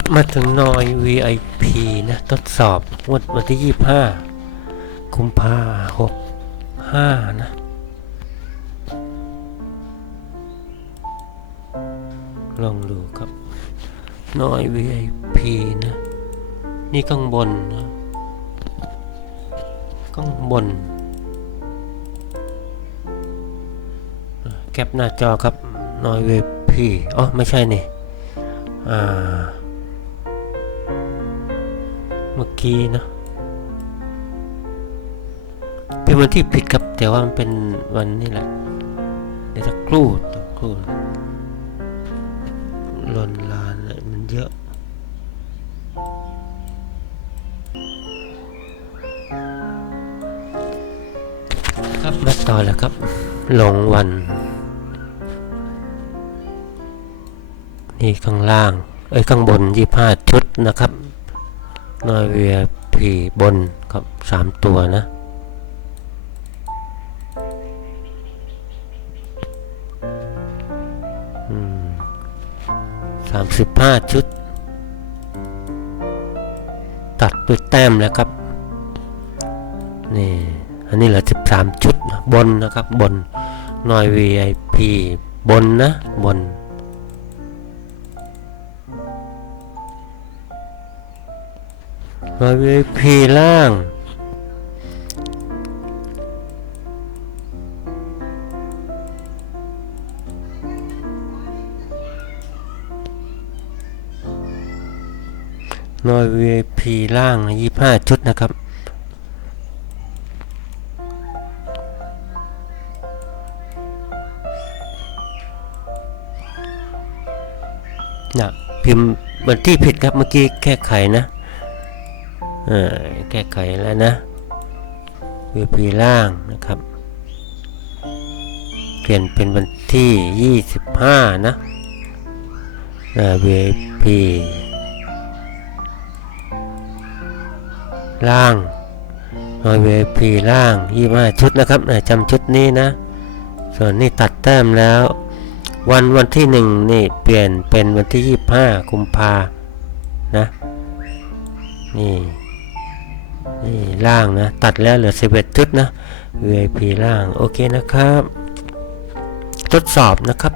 ับมาถึงนอย VIP นะ ทดสอบงวดวันที่ 25กุมภาหกห้านะ ลองดูครับนอย VIP นะ นี่ข้างบนนะข้างบน แคปหน้าจอครับนอย VIP อ๋อ ไม่ใช่นี่ อ่า เมื่อกี้นะเป็นวันที่ผิดครับแต่ว่ามันเป็นวันนี่แหละเดี๋ยวสักครู่สักครู่ลนลานอะไรมันเยอะครับมาต่อแล้วครับหลงวัน นี่ข้างล่าง เอ้ยข้างบนยี่ห้าชุดนะครับ นอยเวียผีบนครับสามตัวนะสามสิบห้าชุด ตัดด้วยแต้มแล้วครับ นี่ อันนี้เหลือสิบสามชุดนะบนนะครับ บนนอย VIP บนนะ บน นอย VIP ล่างนอย VIP ล่างยี่ห้าชุดนะครับ น่ะ พิมพ์วันที่ผิดครับเมื่อกี้แก้ไขนะ แก้ไขแล้วนะ VP ล่างนะครับ เปลี่ยนเป็นวันที่ 25 นะนะ VP ล่างนอย VP ล่าง 25 ชุดนะครับจำชุดนี้นะ ส่วนนี้ตัดแต้มแล้ว วันวันที่หนึ่งนี่เปลี่ยนเป็นวันที่ยี่ห้ากุมภานะนี่ นี่ล่างนะ ตัดแล้วเหลือสิบเอ็ดชุดนะ VIP ล่าง โอเคนะครับ ทดสอบนะครับ